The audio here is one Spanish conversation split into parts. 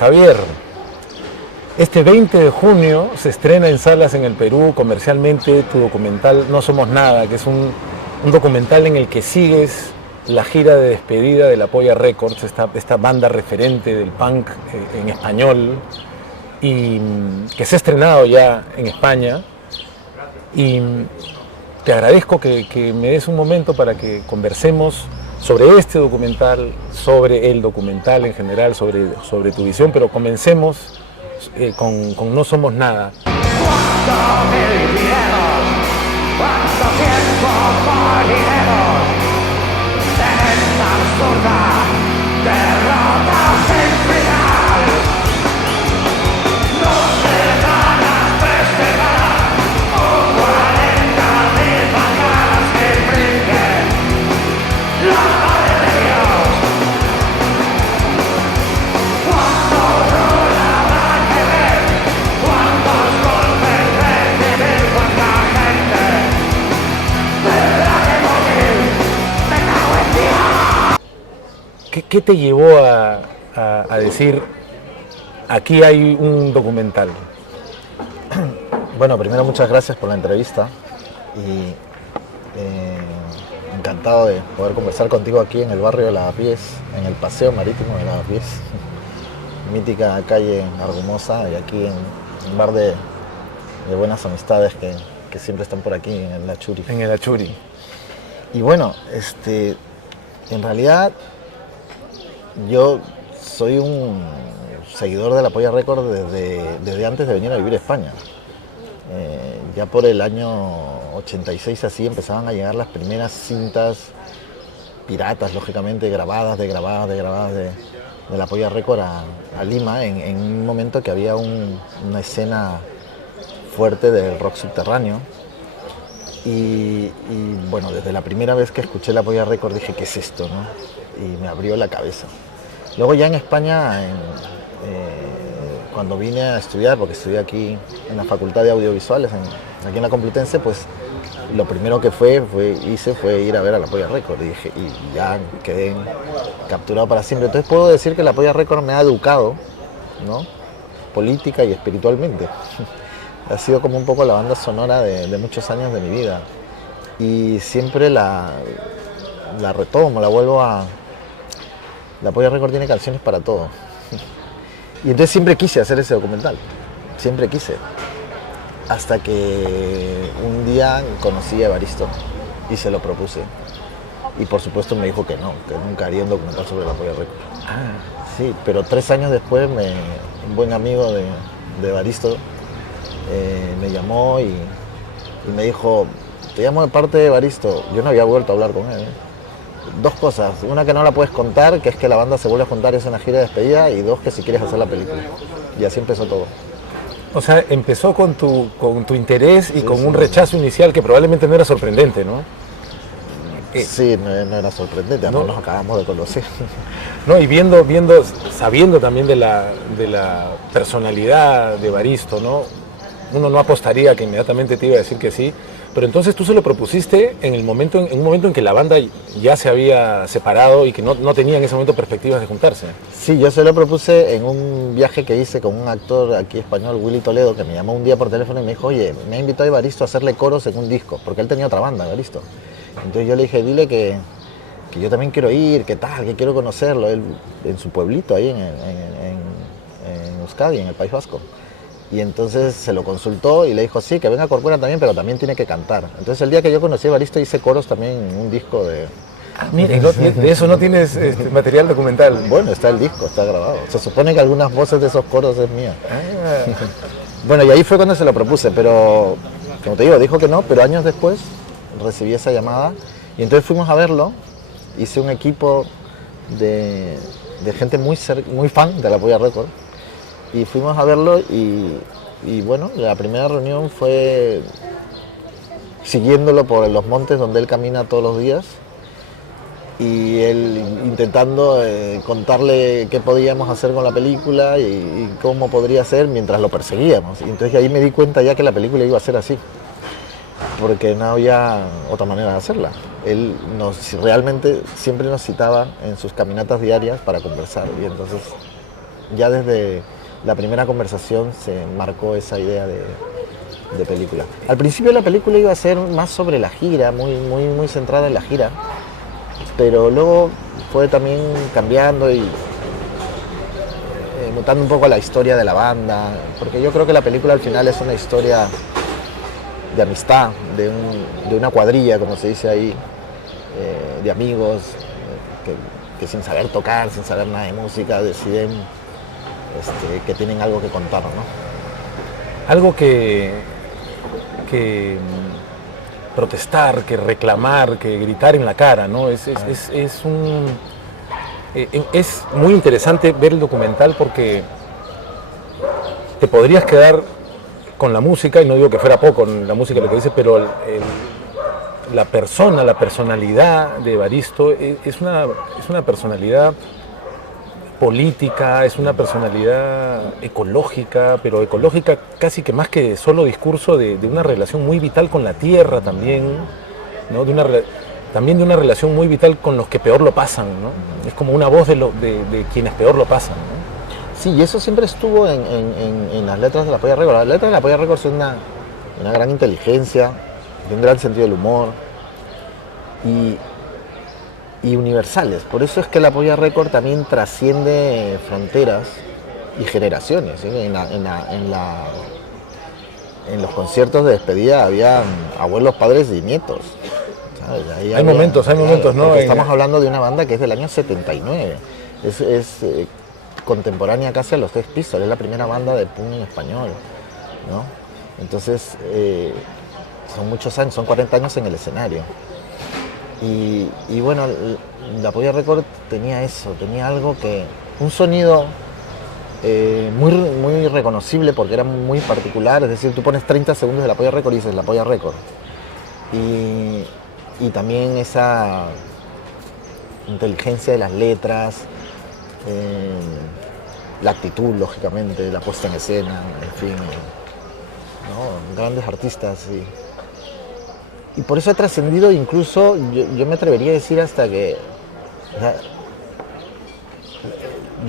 Javier, este 20 de junio se estrena en salas en el Perú comercialmente tu documental No Somos Nada, que es un documental en el que sigues la gira de despedida de La Polla Records, esta banda referente del punk en español, y que se ha estrenado ya en España. Y te agradezco que me des un momento para que conversemos sobre este documental, sobre el documental en general, sobre tu visión, pero comencemos con No Somos Nada. ¿Cuánto viviremos? ¿Cuánto tiempo moriremos? En esta absurda derrota sin final. No se dan las 3 semanas o 40.000 mañanas que brinquen la madre de Dios. ¿Cuánto no habrá que ver? ¿Cuántos golpes recibir? ¿Cuánta gente tendrá que morir? ¡Me cago en Dios! ¿Qué te llevó a decir, aquí hay un documental? Bueno, primero muchas gracias por la entrevista y encantado de poder conversar contigo aquí en el barrio de Lavapiés, en el paseo marítimo de Lavapiés, mítica calle Argumosa, y aquí en un bar de buenas amistades que siempre están por aquí en el Achuri. En el Achuri. Y bueno, en realidad yo soy un seguidor de La Polla Records desde antes de venir a vivir a España. Ya por el año 86 así empezaban a llegar las primeras cintas piratas, lógicamente, grabadas de La Polla Records a Lima, en un momento que había una escena fuerte del rock subterráneo. Y bueno, desde la primera vez que escuché La Polla Records dije, ¿qué es esto, no? Y me abrió la cabeza. Luego ya en España, cuando vine a estudiar, porque estudié aquí en la Facultad de Audiovisuales, aquí en la Complutense, pues lo primero que hice fue ir a ver a La Polla Records, y ya quedé capturado para siempre. Entonces puedo decir que La Polla Records me ha educado, ¿no?, política y espiritualmente. Ha sido como un poco la banda sonora de muchos años de mi vida. Y siempre la retomo, la vuelvo a... La Polla Records tiene canciones para todo. Y entonces siempre quise hacer ese documental. Siempre quise. Hasta que un día conocí a Evaristo y se lo propuse. Y por supuesto me dijo que no, que nunca haría un documental sobre La Polla Records. Sí, pero 3 años después un buen amigo de Evaristo me llamó y me dijo, te llamo de parte de Evaristo. Yo no había vuelto a hablar con él. 2 cosas, una que no la puedes contar, que es que la banda se vuelve a juntar y es una gira de despedida, y 2, que si quieres hacer la película. Y así empezó todo. O sea, empezó con tu interés y Sí, con sí. un rechazo inicial que probablemente no era sorprendente, ¿no? Sí, no era sorprendente, además nos acabamos de conocer. No, y sabiendo también de la personalidad de Evaristo, ¿no? Uno no apostaría que inmediatamente te iba a decir que sí, pero entonces tú se lo propusiste en un momento en que la banda ya se había separado y que no tenía en ese momento perspectivas de juntarse. Sí, yo se lo propuse en un viaje que hice con un actor aquí español, Willy Toledo, que me llamó un día por teléfono y me dijo, oye, me ha invitado Evaristo a hacerle coros en un disco, porque él tenía otra banda, Evaristo. Entonces yo le dije, dile que yo también quiero ir, que tal, que quiero conocerlo, él en su pueblito ahí en Euskadi, en el País Vasco. Y entonces se lo consultó y le dijo, sí, que venga a Corcuera también, pero también tiene que cantar. Entonces el día que yo conocí a Evaristo hice coros también en un disco de... Mira, y de eso no tienes material documental. Bueno, está el disco, está grabado. Se supone que algunas voces de esos coros es mía. Bueno, y ahí fue cuando se lo propuse, pero como te digo, dijo que no, pero años después recibí esa llamada y entonces fuimos a verlo. Hice un equipo de gente muy fan de La Polla Records y fuimos a verlo y bueno, la primera reunión fue siguiéndolo por los montes donde él camina todos los días y él intentando contarle qué podíamos hacer con la película y cómo podría ser mientras lo perseguíamos. Y entonces ahí me di cuenta ya que la película iba a ser así, porque no había otra manera de hacerla. Él realmente siempre nos citaba en sus caminatas diarias para conversar y entonces ya desde la primera conversación se marcó esa idea de película. Al principio la película iba a ser más sobre la gira, muy centrada en la gira, pero luego fue también cambiando y mutando un poco la historia de la banda, porque yo creo que la película al final es una historia de amistad, de una cuadrilla, como se dice ahí, de amigos que sin saber tocar, sin saber nada de música, deciden que tienen algo que contar, ¿no? Algo que protestar, que reclamar, que gritar en la cara, ¿no? Es muy interesante ver el documental porque te podrías quedar con la música, y no digo que fuera poco la música lo que dice, pero la personalidad de Evaristo es una personalidad política, es una personalidad ecológica, pero ecológica casi que más que solo discurso de una relación muy vital con la tierra también, ¿no? También de una relación muy vital con los que peor lo pasan, ¿no? Es como una voz de quienes peor lo pasan, ¿no? Sí, y eso siempre estuvo en las letras de La Polla Records. Las letras de La Polla Records son una gran inteligencia, de un gran sentido del humor y universales. Por eso es que La Polla Records también trasciende fronteras y generaciones, ¿sí? En los conciertos de despedida había abuelos, padres y nietos. Hay momentos, ¿no? Estamos hablando de una banda que es del año 79. Es contemporánea casi a los Sex Pistols, es la primera banda de punk en español, ¿no? Entonces, son muchos años, son 40 años en el escenario. Y bueno, La Polla Records tenía eso, tenía algo un sonido muy reconocible porque era muy particular, es decir, tú pones 30 segundos de La Polla Records y dices La Polla Records. Y también esa inteligencia de las letras, la actitud, lógicamente, la puesta en escena, en fin, ¿no? Grandes artistas. Y por eso ha trascendido incluso, yo me atrevería a decir hasta que, o sea,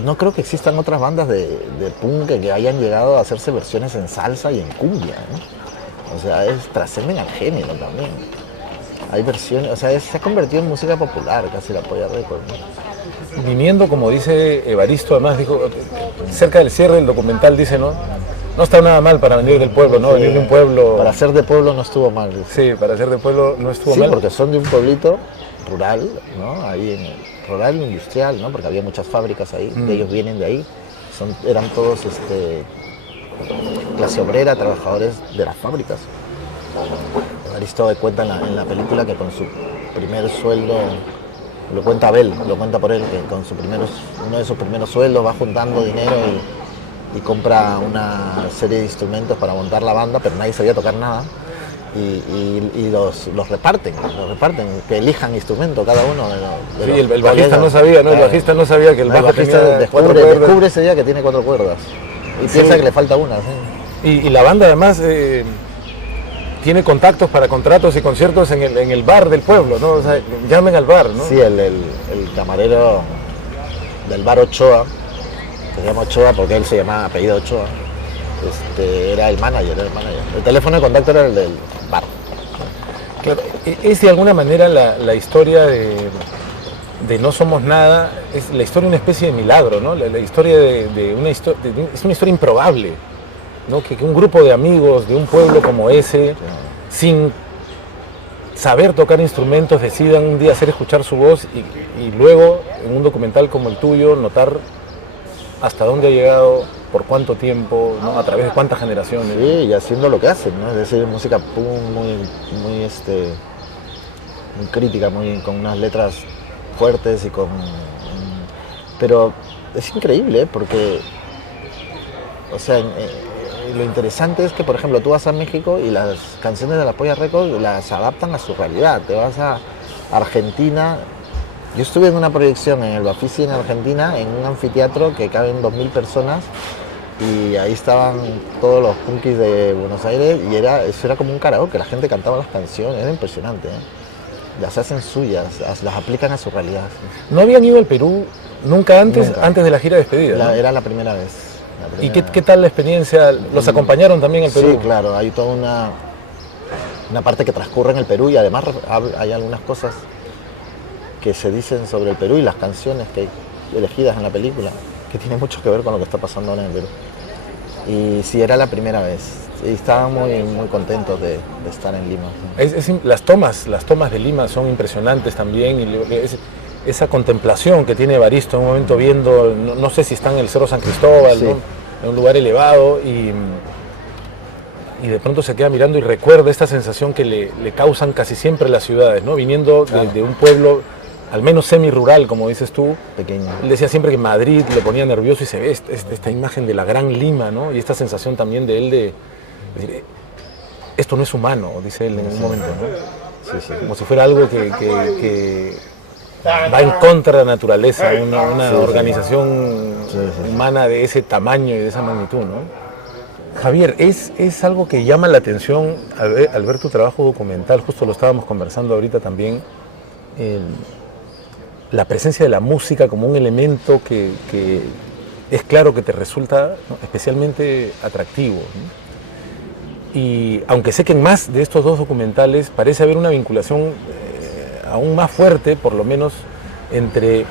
no creo que existan otras bandas de punk que hayan llegado a hacerse versiones en salsa y en cumbia, ¿no? O sea, trascenden al género también. Hay versiones, o sea, se ha convertido en música popular casi La Polla Records, ¿no? Viniendo, como dice Evaristo, además dijo, cerca del cierre del documental dice, ¿no? No está nada mal para venir del pueblo, ¿no? Sí, venir de un pueblo... Para ser de pueblo no estuvo mal. Sí, para ser de pueblo no estuvo mal. Sí, porque son de un pueblito rural, ¿no? Ahí rural industrial, ¿no? Porque había muchas fábricas ahí, ellos vienen de ahí. Eran todos clase obrera, trabajadores de las fábricas. Evaristo cuenta en la película que con su primer sueldo, lo cuenta Abel, lo cuenta por él, que con uno de sus primeros sueldos va juntando dinero y compra una serie de instrumentos para montar la banda, pero nadie sabía tocar nada. Y los reparten, que elijan instrumento cada uno de sí, el bajista no sabía, ¿no? El bajista no sabía que el bajista descubre ese día que tiene 4 cuerdas y piensa que le falta una. ¿Sí? Y la banda además tiene contactos para contratos y conciertos en el bar del pueblo, ¿no? O sea, llamen al bar, ¿no? Sí, el camarero del bar Ochoa, que se llama Ochoa porque él se llamaba apellido Ochoa, era el manager. El teléfono de contacto era el del bar. Claro, es de alguna manera la historia de No Somos Nada, es la historia de una especie de milagro, ¿no? La historia es una historia improbable, ¿no? Que un grupo de amigos de un pueblo como ese, sin saber tocar instrumentos, decidan un día hacer escuchar su voz y luego, en un documental como el tuyo, notar hasta dónde ha llegado, por cuánto tiempo, ¿no? A través de cuántas generaciones. Sí, y haciendo lo que hacen, ¿no? Es decir, música punk muy crítica, con unas letras fuertes pero es increíble, porque, o sea, lo interesante es que, por ejemplo, tú vas a México y las canciones de La Polla Records las adaptan a su realidad. Te vas a Argentina. Yo estuve en una proyección en el Bafisi en Argentina, en un anfiteatro que caben 2000 personas, y ahí estaban todos los punkis de Buenos Aires, y eso era como un karaoke, la gente cantaba las canciones, era impresionante, ¿eh? Las hacen suyas, las aplican a su realidad. ¿No habían ido al Perú ¿Nunca antes? Nunca. Antes de la gira de despedida, ¿no? Era la primera vez. ¿Y qué tal la experiencia? ¿Los acompañaron también al Perú? Sí, claro, hay toda una parte que transcurre en el Perú y además hay algunas cosas que se dicen sobre el Perú y las canciones que hay elegidas en la película que tienen mucho que ver con lo que está pasando ahora en el Perú. Y sí, era la primera vez. Y estábamos muy contentos de estar en Lima. Las tomas de Lima son impresionantes también. Esa contemplación que tiene Evaristo en un momento viendo, no sé si está en el Cerro San Cristóbal, Sí. ¿no? En un lugar elevado y de pronto se queda mirando y recuerda esta sensación que le causan casi siempre las ciudades, ¿no? Viniendo de un pueblo al menos semi-rural, como dices tú. Pequeño. Él decía siempre que Madrid lo ponía nervioso y se ve esta imagen de la gran Lima, ¿no? Y esta sensación también de él de decir, esto no es humano, dice él en un momento, ¿no? Sí, sí. Como si fuera algo que va en contra de la naturaleza, una Sí, sí. organización Sí, sí. humana de ese tamaño y de esa magnitud, ¿no? Javier, es algo que llama la atención al ver tu trabajo documental, justo lo estábamos conversando ahorita también, la presencia de la música como un elemento que es claro que te resulta, ¿no?, especialmente atractivo, ¿no? Y aunque sé que en más de estos dos documentales parece haber una vinculación aún más fuerte, por lo menos, entre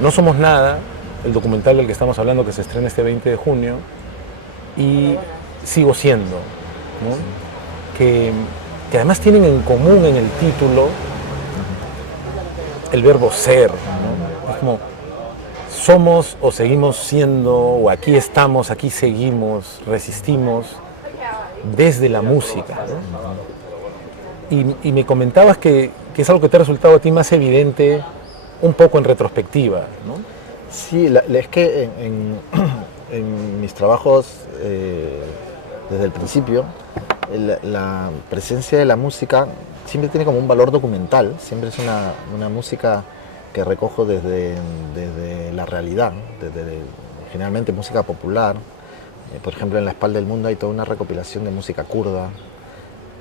No Somos Nada, el documental del que estamos hablando que se estrena este 20 de junio, y Sigo Siendo, ¿no? que además tienen en común en el título el verbo ser, ¿no? Es como somos o seguimos siendo, o aquí estamos, aquí seguimos, resistimos desde la música, ¿no? Y me comentabas que es algo que te ha resultado a ti más evidente un poco en retrospectiva, ¿no? Sí, es que en mis trabajos desde el principio la presencia de la música siempre tiene como un valor documental, siempre es una música que recojo desde la realidad, generalmente música popular. Por ejemplo, en La Espalda del Mundo hay toda una recopilación de música kurda.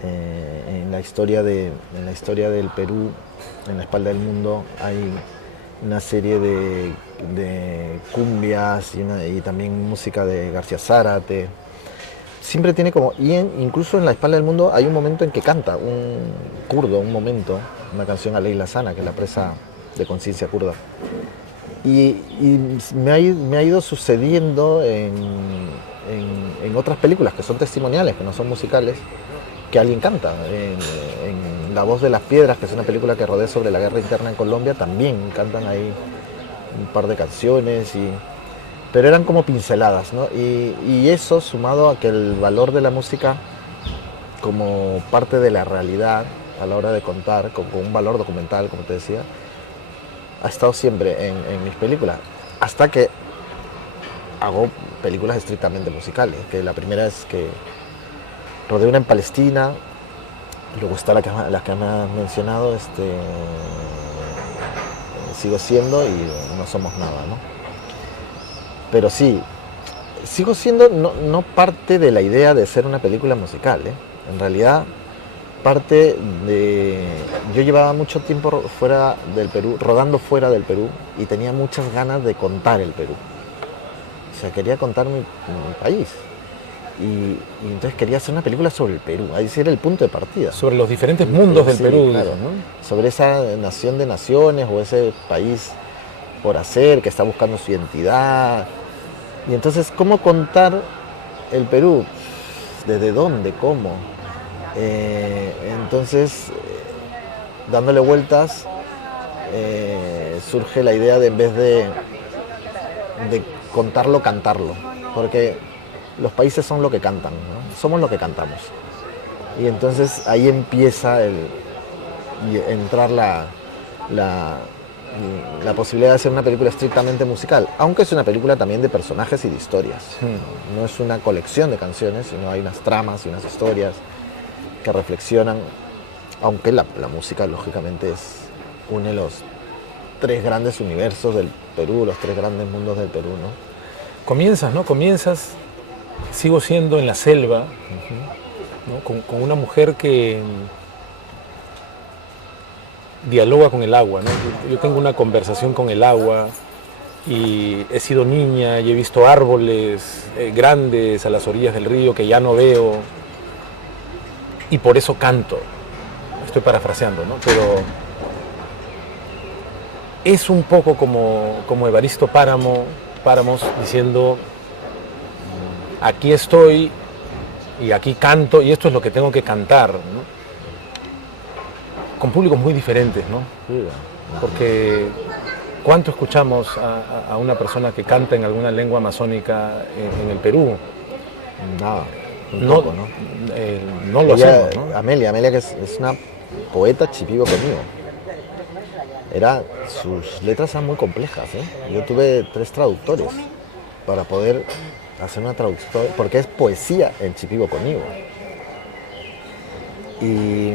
En la historia del Perú, en La Espalda del Mundo, hay una serie de cumbias y también música de García Zárate. Siempre tiene como... incluso en La Espalda del Mundo hay un momento en que canta un kurdo, una canción a Leila Sana, que es la presa de conciencia kurda. Y me ha ido sucediendo en otras películas que son testimoniales, que no son musicales, que alguien canta. En La Voz de las Piedras, que es una película que rodea sobre la guerra interna en Colombia, también cantan ahí un par de canciones, pero eran como pinceladas, ¿no? Y eso, sumado a que el valor de la música como parte de la realidad a la hora de contar, con un valor documental, como te decía, ha estado siempre en mis películas, hasta que hago películas estrictamente musicales, que la primera es que rodé una en Palestina, luego está la que me has mencionado, Sigo Siendo y No Somos Nada, ¿no? Pero sí, Sigo Siendo no parte de la idea de ser una película musical, ¿eh? En realidad parte de... Yo llevaba mucho tiempo fuera del Perú, rodando fuera del Perú, y tenía muchas ganas de contar el Perú. O sea, quería contar mi país. Y entonces quería hacer una película sobre el Perú, ahí sí era el punto de partida. Sobre los diferentes mundos del Sí, Perú, claro, ¿no? sobre esa nación de naciones o ese país por hacer que está buscando su identidad. Y entonces, ¿cómo contar el Perú? ¿Desde dónde? ¿Cómo? Entonces, dándole vueltas, surge la idea de, en vez de contarlo, cantarlo. Porque los países son lo que cantan, ¿no? Somos lo que cantamos. Y entonces ahí empieza entrar la posibilidad de hacer una película estrictamente musical, aunque es una película también de personajes y de historias. No es una colección de canciones, sino hay unas tramas y unas historias que reflexionan, aunque la música lógicamente une los tres grandes universos del Perú, los tres grandes mundos del Perú, ¿no? Comienzas, Sigo Siendo en la selva, ¿no? Con una mujer que dialoga con el agua, ¿no? Yo tengo una conversación con el agua, y he sido niña y he visto árboles grandes a las orillas del río que ya no veo y por eso canto. Estoy parafraseando, ¿no? Pero es un poco como Evaristo Páramos diciendo, aquí estoy y aquí canto y esto es lo que tengo que cantar, ¿no? Con públicos muy diferentes, ¿no? Porque ¿cuánto escuchamos a una persona que canta en alguna lengua amazónica en el Perú? Nada, un No, poco, ¿no? no lo Ella, hacemos, ¿no? Amelia que es una poeta chipivo conmigo. Sus letras eran muy complejas, ¿eh? Yo tuve 3 traductores para poder hacer una traducción, porque es poesía en chipivo conmigo. Y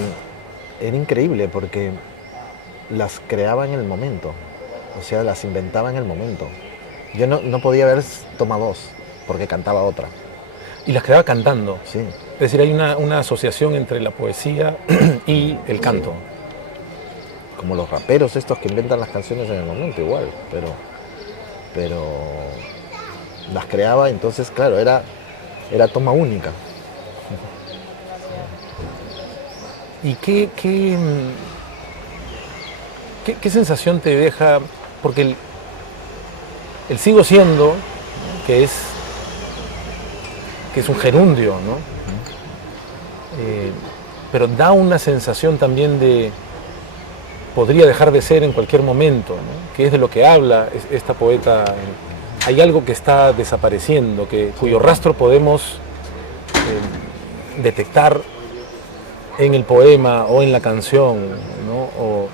era increíble porque las creaba en el momento, o sea, las inventaba en el momento. Yo no podía ver toma 2 porque cantaba otra. Y las quedaba cantando. Sí. Es decir, hay una asociación entre la poesía y el canto. Como los raperos estos que inventan las canciones en el momento, igual, pero las creaba, entonces claro, era toma única. ¿Y qué sensación te deja? Porque el sigo siendo, que es un gerundio, ¿no? Pero da una sensación también de podría dejar de ser en cualquier momento, ¿no? Que es de lo que habla esta poeta. Hay algo que está desapareciendo, cuyo rastro podemos detectar en el poema o en la canción, ¿no?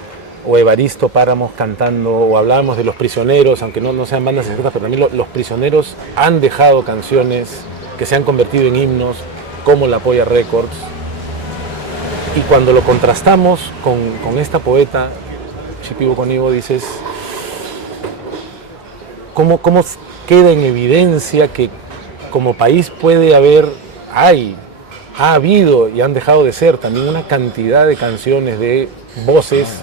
O Evaristo Páramos cantando, o hablábamos de Los Prisioneros, aunque no sean bandas secretas, pero también los Prisioneros han dejado canciones que se han convertido en himnos, como La Polla Records. Y cuando lo contrastamos con esta poeta, Shipibo Konibo, dices, ¿cómo queda en evidencia que como país puede haber, ha habido y han dejado de ser también una cantidad de canciones, de voces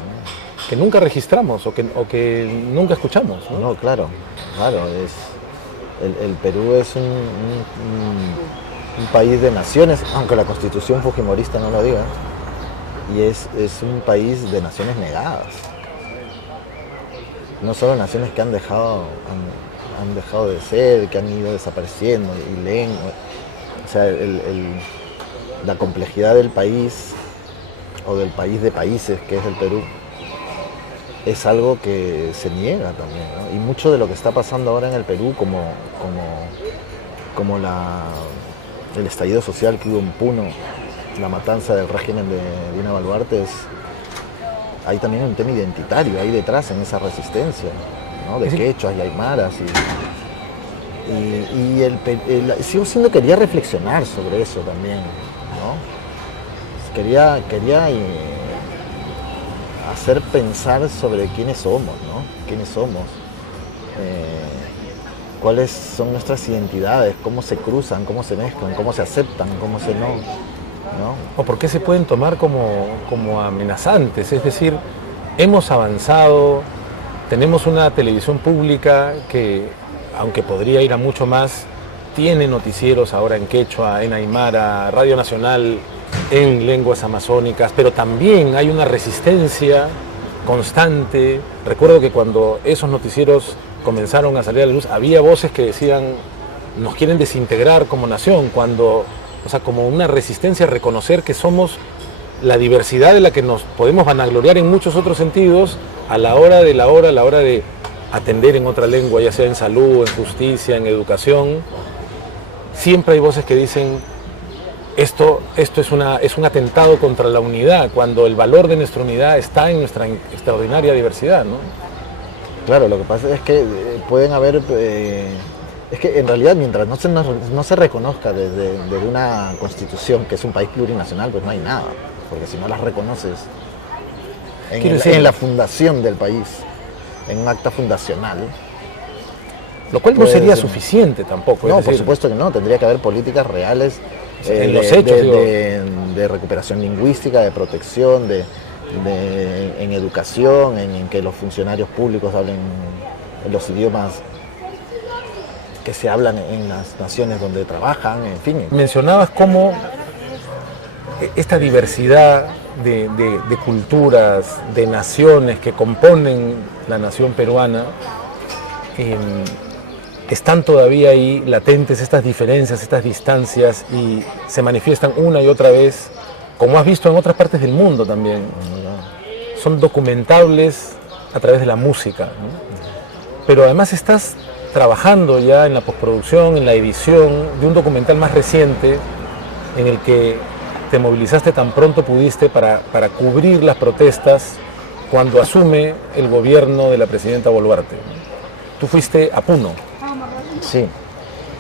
que nunca registramos o que nunca escuchamos, ¿no? No, claro, el Perú es un país de naciones, aunque la constitución fujimorista no lo diga, y es un país de naciones negadas. No solo naciones que han dejado de ser, que han ido desapareciendo y leen, o sea, la complejidad del país o del país de países que es el Perú es algo que se niega también, ¿no? Y mucho de lo que está pasando ahora en el Perú, como el estallido social que hubo en Puno, la matanza del régimen de Dina Boluarte, hay también un tema identitario ahí detrás en esa resistencia, ¿no? De quechuas y aymaras y sigo siendo, quería reflexionar sobre eso también, ¿no? Quería hacer pensar sobre quiénes somos, ¿no? Quiénes somos, cuáles son nuestras identidades, cómo se cruzan, cómo se mezclan, cómo se aceptan, cómo se no. O por qué se pueden tomar como amenazantes. Es decir, hemos avanzado, tenemos una televisión pública que, aunque podría ir a mucho más, tiene noticieros ahora en quechua, en aymara, Radio Nacional en lenguas amazónicas, pero también hay una resistencia constante. Recuerdo que cuando esos noticieros comenzaron a salir a la luz, había voces que decían, nos quieren desintegrar como nación, como una resistencia a reconocer que somos la diversidad de la que nos podemos vanagloriar en muchos otros sentidos, a la hora de atender en otra lengua, ya sea en salud, en justicia, en educación. Siempre hay voces que dicen, esto es un atentado contra la unidad, cuando el valor de nuestra unidad está en nuestra extraordinaria diversidad, ¿no? Claro, lo que pasa es que pueden haber... es que en realidad mientras no se reconozca desde una constitución que es un país plurinacional, pues no hay nada, porque si no las reconoces en la fundación del país, en un acta fundacional... Lo cual no sería suficiente tampoco. No, por supuesto que no, tendría que haber políticas reales en los hechos, de recuperación lingüística, de protección, en educación, en que los funcionarios públicos hablen los idiomas que se hablan en las naciones donde trabajan, en fin. Mencionabas cómo esta diversidad de culturas, de naciones que componen la nación peruana, están todavía ahí latentes estas diferencias, estas distancias, y se manifiestan una y otra vez, como has visto en otras partes del mundo también. Son documentables a través de la música, ¿no? Pero además estás trabajando ya en la postproducción, en la edición de un documental más reciente en el que te movilizaste tan pronto pudiste para cubrir las protestas cuando asume el gobierno de la presidenta Boluarte. Tú fuiste a Puno. Sí,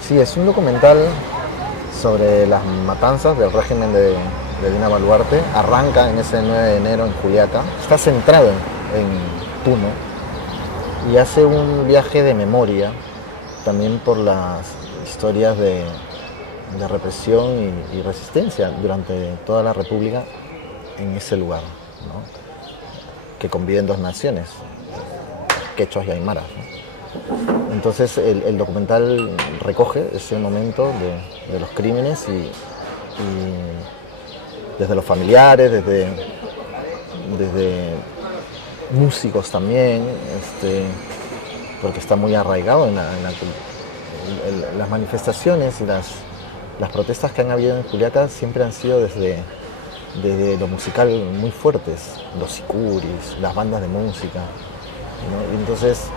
sí, es un documental sobre las matanzas del régimen de Dina Boluarte. Arranca en ese 9 de enero en Juliaca. Está centrado en Puno y hace un viaje de memoria también por las historias de represión y resistencia durante toda la República en ese lugar, ¿no? Que conviven dos naciones, quechuas y aymaras, ¿no? Entonces el documental recoge ese momento de los crímenes y desde los familiares, desde músicos también, porque está muy arraigado en las manifestaciones y las protestas que han habido en Juliaca siempre han sido desde lo musical muy fuertes, los sicuris, las bandas de música, ¿no? Y entonces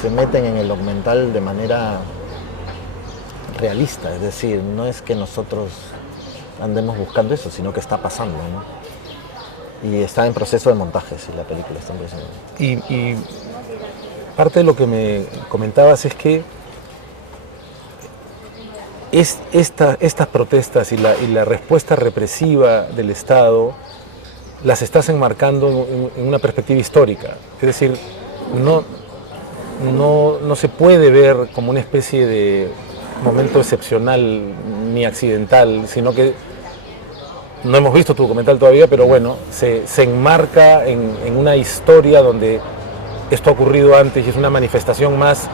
se meten en el documental de manera realista, es decir, no es que nosotros andemos buscando eso, sino que está pasando, ¿no? Y está en proceso de montaje, sí, la película está en proceso de montaje. Y parte de lo que me comentabas es que estas protestas y la respuesta represiva del Estado las estás enmarcando en una perspectiva histórica. Es decir, no se puede ver como una especie de momento excepcional ni accidental, sino que no hemos visto tu documental todavía, pero bueno, se enmarca en una historia donde esto ha ocurrido antes y es una manifestación más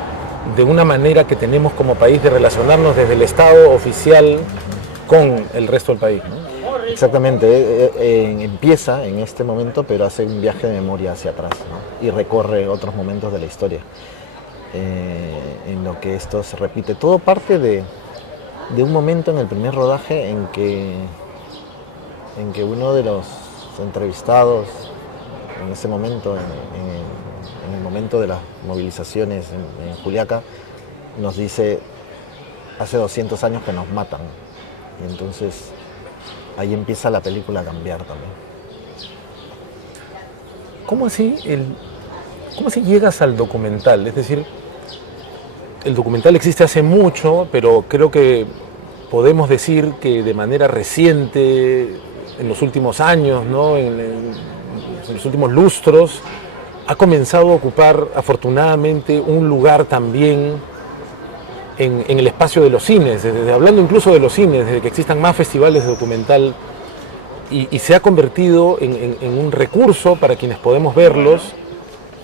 de una manera que tenemos como país de relacionarnos desde el Estado oficial con el resto del país, ¿no? Exactamente, empieza en este momento, pero hace un viaje de memoria hacia atrás, ¿no? Y recorre otros momentos de la historia, en lo que esto se repite. Todo parte de un momento en el primer rodaje en que uno de los entrevistados en ese momento, en el momento de las movilizaciones en Juliaca, nos dice: hace 200 años que nos matan. Y entonces ahí empieza la película a cambiar también. ¿Cómo así llegas al documental? Es decir, el documental existe hace mucho, pero creo que podemos decir que de manera reciente, en los últimos años, ¿no? en los últimos lustros, ha comenzado a ocupar afortunadamente un lugar también en el espacio de los cines, hablando incluso de los cines, desde que existan más festivales de documental, y se ha convertido en un recurso para quienes podemos verlos,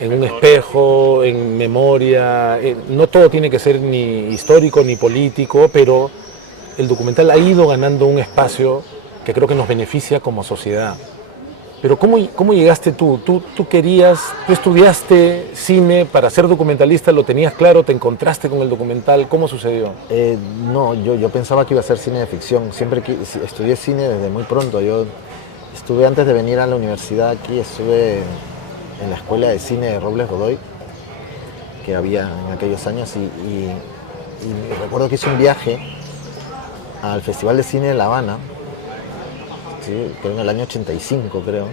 en un espejo, en memoria. No todo tiene que ser ni histórico ni político, pero el documental ha ido ganando un espacio que creo que nos beneficia como sociedad. Pero ¿cómo llegaste tú? ¿Tú estudiaste cine para ser documentalista? ¿Lo tenías claro? ¿Te encontraste con el documental? ¿Cómo sucedió? No, yo pensaba que iba a ser cine de ficción. Siempre estudié cine desde muy pronto. Yo estuve, antes de venir a la universidad aquí, estuve en la escuela de cine de Robles Godoy, que había en aquellos años, y recuerdo que hice un viaje al Festival de Cine de La Habana, ¿sí? Que en el año 85 creo,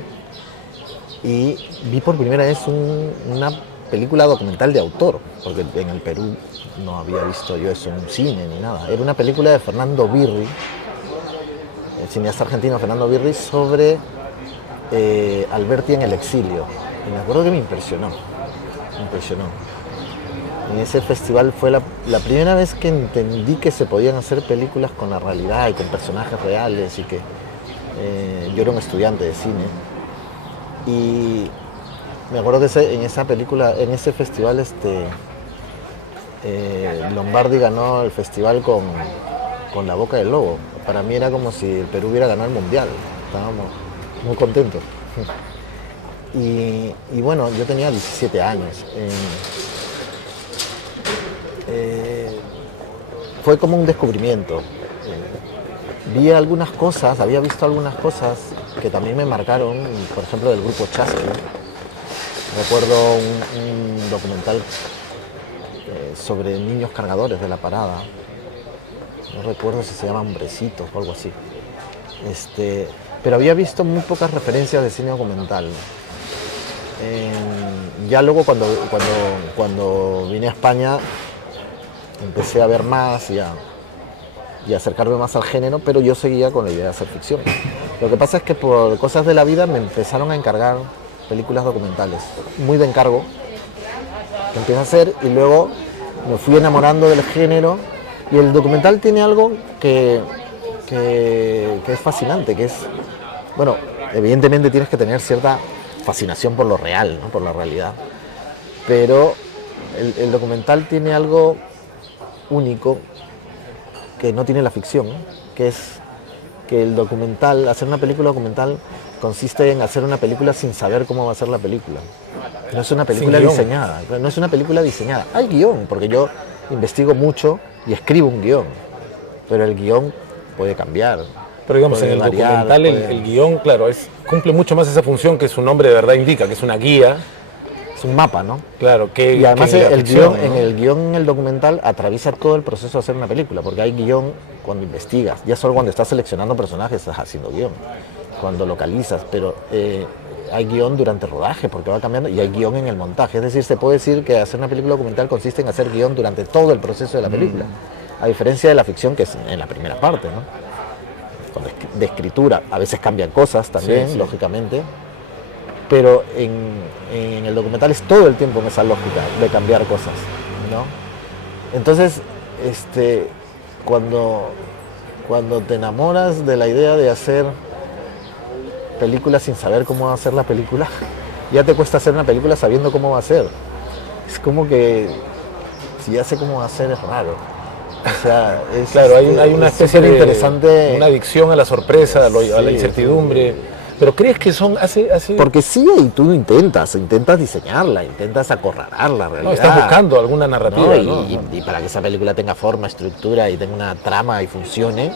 y vi por primera vez una película documental de autor, porque en el Perú no había visto yo eso en un cine ni nada. Era una película de Fernando Birri, el cineasta argentino Fernando Birri, sobre Alberti en el exilio, y me acuerdo que me impresionó. En ese festival fue la primera vez que entendí que se podían hacer películas con la realidad y con personajes reales, y que yo era un estudiante de cine, y Me acuerdo que en esa película, en ese festival, Lombardi ganó el festival con La Boca del Lobo. Para mí era como si el Perú hubiera ganado el mundial. Estábamos muy contentos. Y bueno, yo tenía 17 años. Fue como un descubrimiento. Vi algunas cosas, había visto algunas cosas que también me marcaron, por ejemplo, del grupo Chasqui. Recuerdo un documental sobre niños cargadores de la parada. No recuerdo si se llama Hombrecitos o algo así. Pero había visto muy pocas referencias de cine documental. Ya luego cuando vine a España empecé a ver más y acercarme más al género, pero yo seguía con la idea de hacer ficción. Lo que pasa es que por cosas de la vida me empezaron a encargar películas documentales, muy de encargo, que empecé a hacer y luego me fui enamorando del género y el documental tiene algo que es fascinante, que es, bueno, evidentemente tienes que tener cierta fascinación por lo real, ¿no? Por la realidad, pero el documental tiene algo único que no tiene la ficción, ¿no? Que es que el documental, hacer una película documental consiste en hacer una película sin saber cómo va a ser la película. No es una película diseñada, no es una película diseñada. Hay guión, porque yo investigo mucho y escribo un guión, pero el guión puede cambiar. Pero digamos, en el documental el guión, claro, cumple mucho más esa función que su nombre de verdad indica, que es una guía. Es un mapa, ¿no? Claro, y además el guión, ¿no? en el guión, en el documental, atraviesa todo el proceso de hacer una película, porque hay guión cuando investigas, ya solo cuando estás seleccionando personajes estás haciendo guión, cuando localizas, pero hay guión durante el rodaje, porque va cambiando, y hay guión en el montaje, es decir, se puede decir que hacer una película documental consiste en hacer guión durante todo el proceso de la película, a diferencia de la ficción que es en la primera parte, ¿no? De escritura, a veces cambian cosas también, sí. Lógicamente, pero en el documental es todo el tiempo en esa lógica de cambiar cosas, ¿no? Entonces, cuando te enamoras de la idea de hacer películas sin saber cómo va a ser la película, ya te cuesta hacer una película sabiendo cómo va a ser. Es como que si ya sé cómo va a ser es raro. O sea, claro, hay una especie de interesante, una adicción a la sorpresa, sí, a la incertidumbre. Sí. Pero crees que son así. Porque sí, y tú intentas diseñarla, intentas acorralar la realidad. No, estás buscando alguna narrativa, ¿no? Y para que esa película tenga forma, estructura y tenga una trama y funcione,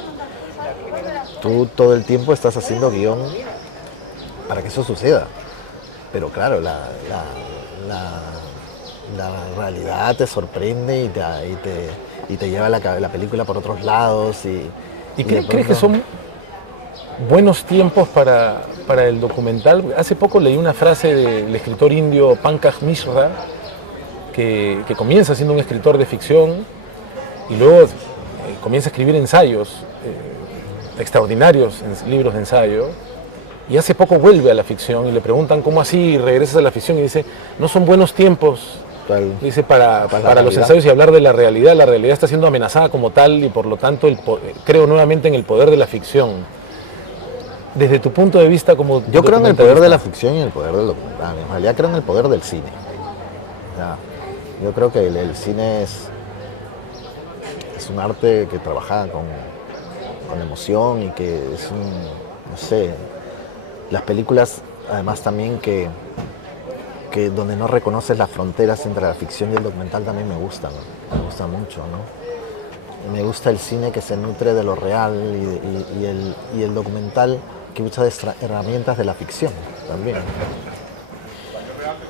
tú todo el tiempo estás haciendo guión para que eso suceda. Pero claro, la realidad te sorprende y te lleva la película por otros lados. ¿Y crees que son buenos tiempos para el documental? Hace poco leí una frase del escritor indio Pankaj Mishra, que comienza siendo un escritor de ficción y luego comienza a escribir ensayos extraordinarios, libros de ensayo, y hace poco vuelve a la ficción y le preguntan cómo así regresas a la ficción y dice, no son buenos tiempos. Dice, para los ensayos y hablar de la realidad está siendo amenazada como tal y por lo tanto creo nuevamente en el poder de la ficción. Desde tu punto de vista como yo creo en el poder de la ficción y en el poder del documental. En realidad creo en el poder del cine. Yo creo que el cine es un arte que trabaja con emoción y que es no sé, las películas además también que donde no reconoces las fronteras entre la ficción y el documental también me gustan, ¿no? Me gusta mucho, ¿no? Me gusta el cine que se nutre de lo real y el documental que usa herramientas de la ficción también.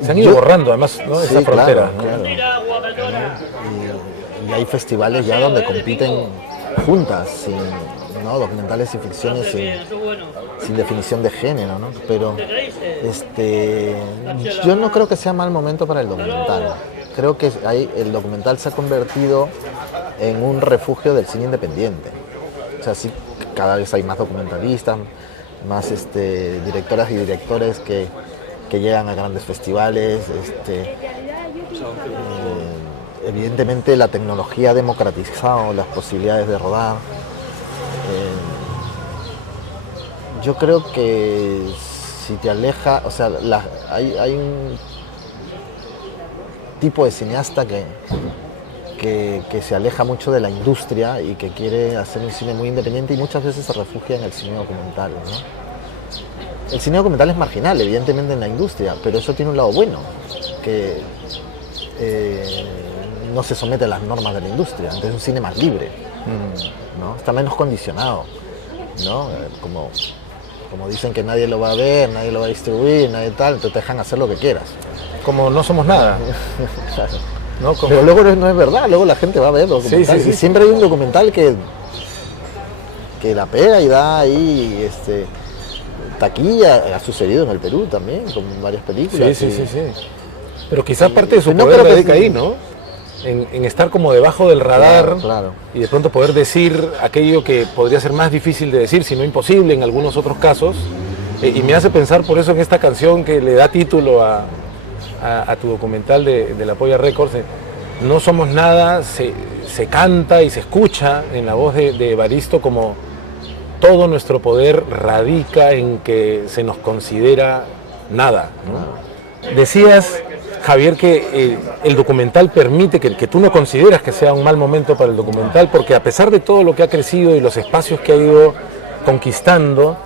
Se han ido borrando además, ¿no? Sí, esa frontera. Claro, ¿no? Y hay festivales ya donde compiten juntas, ¿no? Documentales y ficciones sin definición de género, ¿no? Pero yo no creo que sea mal momento para el documental. Creo que el documental se ha convertido en un refugio del cine independiente. O sea, sí, cada vez hay más documentalistas, más directoras y directores que llegan a grandes festivales. Evidentemente la tecnología ha democratizado las posibilidades de rodar. Yo creo que si te aleja, o sea, hay un tipo de cineasta que se aleja mucho de la industria y que quiere hacer un cine muy independiente y muchas veces se refugia en el cine documental, ¿no? El cine documental es marginal, evidentemente, en la industria, pero eso tiene un lado bueno, que no se somete a las normas de la industria, entonces es un cine más libre, ¿no? Está menos condicionado, ¿no? Como dicen que nadie lo va a ver, nadie lo va a distribuir, nadie tal, entonces te dejan hacer lo que quieras. Como No Somos Nada. Claro. ¿No? Como... Pero luego no es verdad, luego la gente va a ver documentales. Sí. Y siempre hay un documental que la pega y da ahí taquilla. Ha sucedido en el Perú también, con varias películas. Sí. Pero quizás parte de su no poder creo que radica ahí, ¿no? En estar como debajo del radar, claro. Y de pronto poder decir aquello que podría ser más difícil de decir, si no imposible en algunos otros casos. Y me hace pensar por eso en esta canción que le da título a tu documental de La Polla Records. No Somos Nada, se canta y se escucha en la voz de Evaristo como todo nuestro poder radica en que se nos considera nada, ¿no? Decías, Javier, que el documental permite que tú no consideras que sea un mal momento para el documental, porque a pesar de todo lo que ha crecido y los espacios que ha ido conquistando,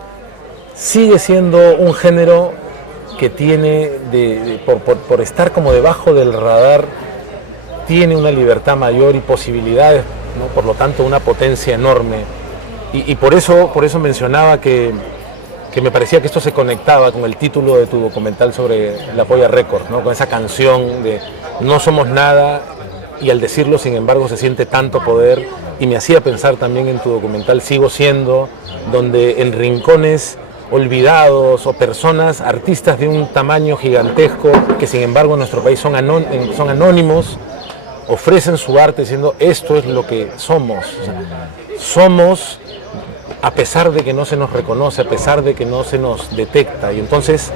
sigue siendo un género que tiene, por estar como debajo del radar, tiene una libertad mayor y posibilidades, ¿no? Por lo tanto una potencia enorme. Y por eso mencionaba que me parecía que esto se conectaba con el título de tu documental sobre La Polla Records, ¿no? Con esa canción de No Somos Nada, y al decirlo, sin embargo, se siente tanto poder, y me hacía pensar también en tu documental Sigo Siendo, donde en rincones olvidados o personas, artistas de un tamaño gigantesco, que sin embargo en nuestro país son anónimos, ofrecen su arte diciendo esto es lo que somos. O sea, somos a pesar de que no se nos reconoce, a pesar de que no se nos detecta. Y entonces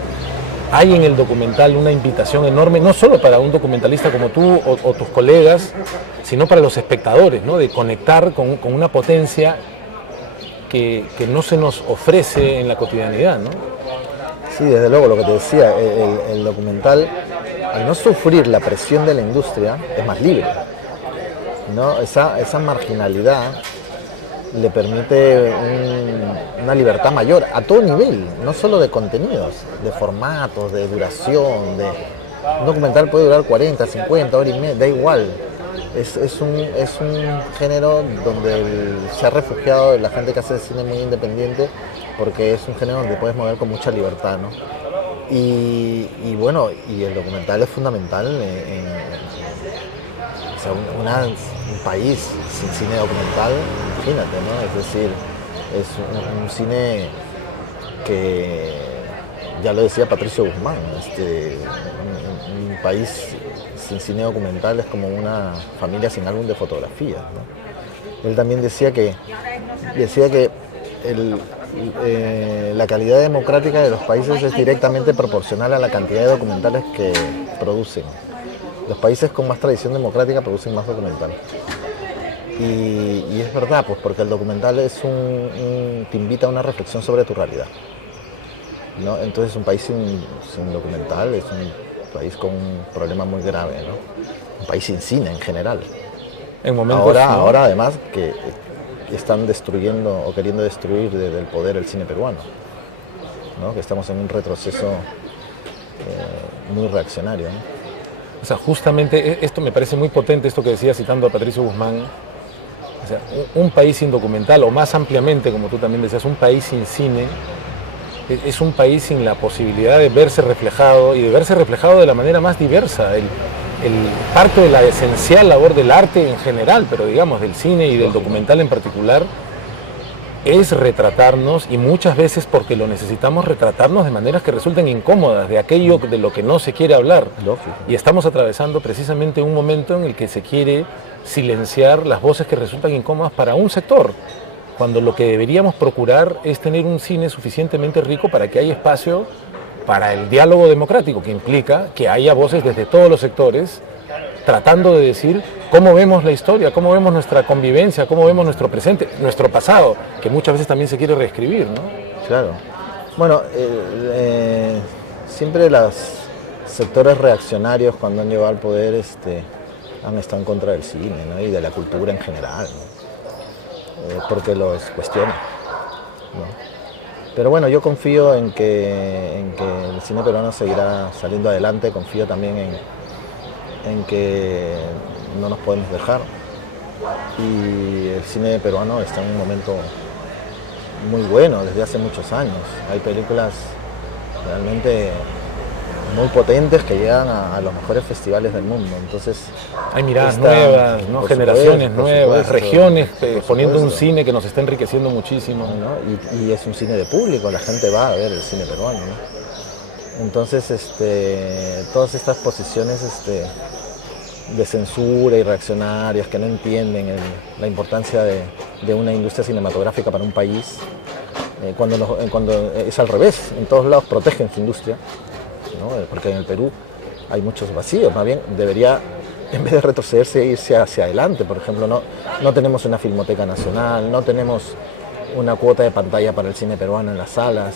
hay en el documental una invitación enorme, no solo para un documentalista como tú o tus colegas, sino para los espectadores, ¿no? De conectar con una potencia que no se nos ofrece en la cotidianidad, ¿no? Sí, desde luego, lo que te decía, el documental, al no sufrir la presión de la industria, es más libre, ¿no? Esa marginalidad le permite una libertad mayor a todo nivel, no solo de contenidos, de formatos, de duración. Un documental puede durar 40, 50 horas y media, da igual. Es un género donde se ha refugiado la gente que hace cine muy independiente, porque es un género donde puedes mover con mucha libertad, ¿no? Y bueno, y el documental es fundamental o sea, un país sin cine documental, imagínate, ¿no? Es decir, es un cine que, ya lo decía Patricio Guzmán, un país sin cine documental es como una familia sin álbum de fotografías, ¿no? Él también decía que la calidad democrática de los países es directamente proporcional a la cantidad de documentales que producen. Los países con más tradición democrática producen más documentales. Y es verdad, pues porque el documental te invita a una reflexión sobre tu realidad, ¿no? Entonces un país sin documental es un país con un problema muy grave, ¿no? Un país sin cine en general. En momentos, ahora además que están destruyendo o queriendo destruir desde el poder el cine peruano, ¿no? Que estamos en un retroceso muy reaccionario, ¿no? O sea, justamente esto me parece muy potente, esto que decía citando a Patricio Guzmán. O sea, un país sin documental, o más ampliamente, como tú también decías, un país sin cine, es un país sin la posibilidad de verse reflejado, y de verse reflejado de la manera más diversa. Parte de la esencial labor del arte en general, pero digamos del cine y del documental en particular, es retratarnos, y muchas veces porque lo necesitamos, retratarnos de maneras que resulten incómodas, de aquello de lo que no se quiere hablar. Lógico. Y estamos atravesando precisamente un momento en el que se quiere silenciar las voces que resultan incómodas para un sector, cuando lo que deberíamos procurar es tener un cine suficientemente rico para que haya espacio para el diálogo democrático, que implica que haya voces desde todos los sectores tratando de decir cómo vemos la historia, cómo vemos nuestra convivencia, cómo vemos nuestro presente, nuestro pasado, que muchas veces también se quiere reescribir, ¿no? Claro. Bueno, siempre los sectores reaccionarios cuando han llegado al poder han estado en contra del cine, ¿no? Y de la cultura en general, ¿no? Porque los cuestionan, ¿no? Pero bueno, yo confío en que el cine peruano seguirá saliendo adelante, confío también en que no nos podemos dejar. Y el cine peruano está en un momento muy bueno desde hace muchos años. Hay películas realmente muy potentes que llegan a los mejores festivales del mundo. Entonces, hay miradas nuevas, ¿no? Generaciones nuevas, regiones poniendo un supuesto. cine que nos está enriqueciendo muchísimo. ¿No? Y es un cine de público, la gente va a ver el cine peruano, ¿no? Entonces, todas estas posiciones de censura y reaccionarias que no entienden la importancia de una industria cinematográfica para un país, cuando es al revés, en todos lados protegen su industria, ¿no? Porque en el Perú hay muchos vacíos, más bien debería, en vez de retrocederse, irse hacia adelante. Por ejemplo, no tenemos una filmoteca nacional, no tenemos una cuota de pantalla para el cine peruano en las salas,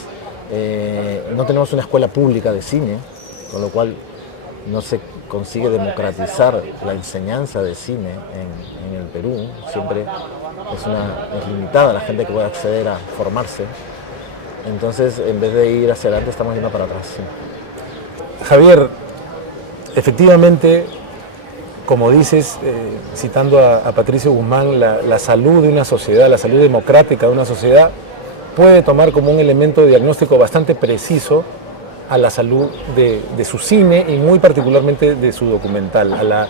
no tenemos una escuela pública de cine, con lo cual no se consigue democratizar la enseñanza de cine en el Perú. Siempre es limitada la gente que puede acceder a formarse. Entonces, en vez de ir hacia adelante, estamos yendo para atrás. Sí. Javier, efectivamente, como dices, citando a Patricio Guzmán, la salud de una sociedad, la salud democrática de una sociedad, puede tomar como un elemento de diagnóstico bastante preciso a la salud de su cine y muy particularmente de su documental,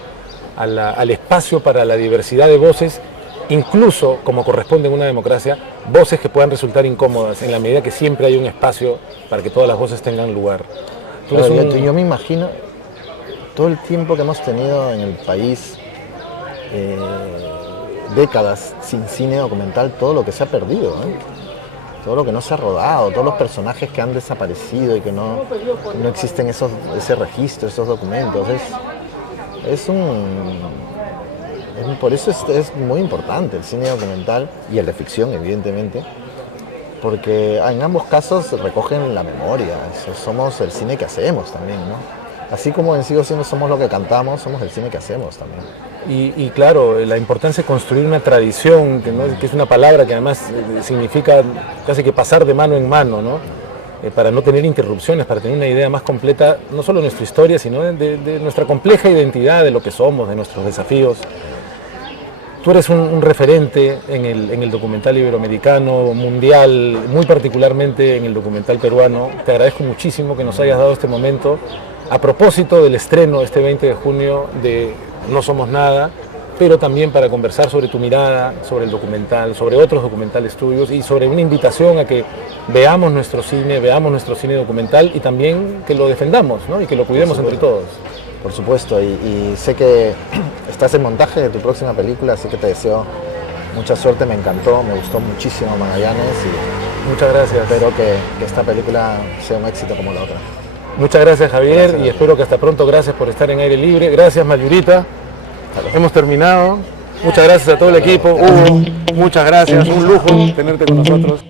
al espacio para la diversidad de voces, incluso, como corresponde en una democracia, voces que puedan resultar incómodas, en la medida que siempre hay un espacio para que todas las voces tengan lugar. Claro, yo me imagino todo el tiempo que hemos tenido en el país, décadas sin cine documental, todo lo que se ha perdido, ¿eh? Todo lo que no se ha rodado, todos los personajes que han desaparecido y que no existen ese registro, esos documentos. Por eso es muy importante el cine documental y el de ficción, evidentemente, porque en ambos casos recogen la memoria. Somos el cine que hacemos también, ¿no? Así como en Sigo Siendo somos lo que cantamos, somos el cine que hacemos también. Y claro, la importancia de construir una tradición, que es una palabra que además significa casi que pasar de mano en mano, ¿no? Para no tener interrupciones, para tener una idea más completa, no solo de nuestra historia, sino de nuestra compleja identidad, de lo que somos, de nuestros desafíos. Tú eres un referente en el documental iberoamericano, mundial, muy particularmente en el documental peruano. Te agradezco muchísimo que nos hayas dado este momento a propósito del estreno este 20 de junio de No Somos Nada, pero también para conversar sobre tu mirada, sobre el documental, sobre otros documentales tuyos y sobre una invitación a que veamos nuestro cine documental y también que lo defendamos, ¿no? Y que lo cuidemos entre todos. Por supuesto, y sé que estás en montaje de tu próxima película, así que te deseo mucha suerte, me encantó, me gustó muchísimo Magallanes y muchas gracias. Espero que esta película sea un éxito como la otra. Muchas gracias, Javier, y espero que hasta pronto. Gracias por estar en Aire Libre. Gracias, Mayurita. Hemos terminado. Muchas gracias a todo el equipo. Hugo, muchas gracias. Un lujo tenerte con nosotros.